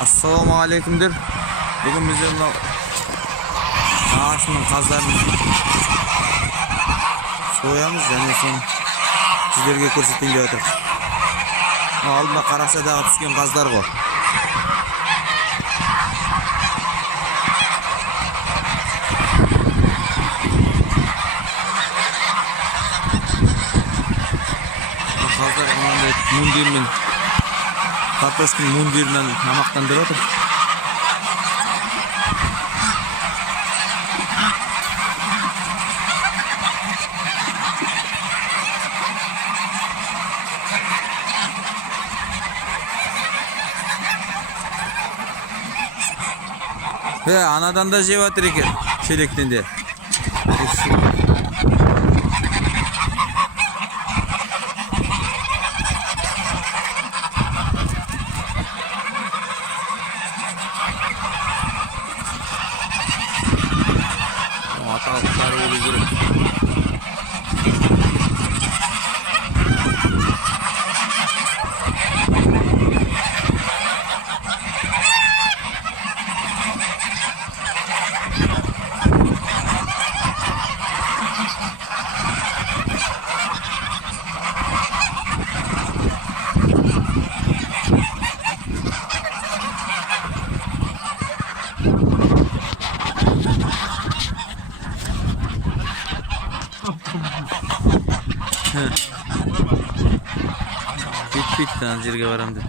Assalomu alaykumdir. Bugun biz ağaçның қаздарын soyamiz, және соны sizlerге көрсетейін деп жатырмыз. Алдында Қарақшадағы түскен қаздар ғой. Қаздар мынандай мундирмен картошканың мундирінен тамақтандырып отыр. Анадан да жеп жатыр екен, шелектен де. Аталықтары болу керек. Bitti ана жерге барам деп.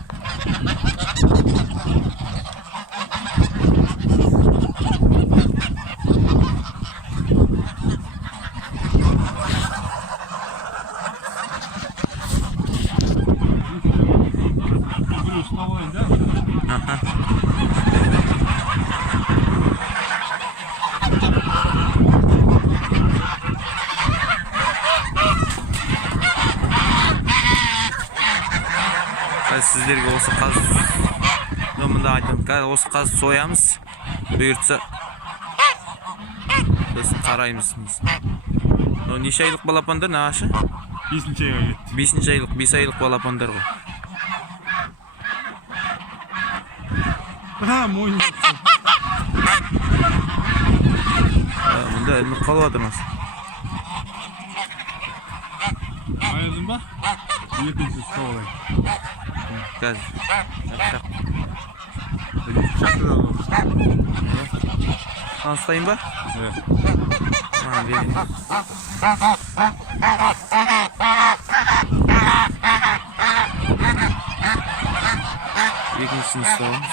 Sizlerге осы қаз мында айтамын. Қазір осы қаз соямыз. Бұйыртса біз қараймыз. Неше айлық балапандар нағашы? 5-ші айға кетті. 5 айлық, 5 айлық балапандар ғой. Мойын кетті. Мұнда ілініп қалып жатырмыз. Айырдың ба? Екінші ұстап алайын. Қазір. Шақты да olur. Ұстайын ба? Evet. Берейін. Екіншісін ұстауымыз.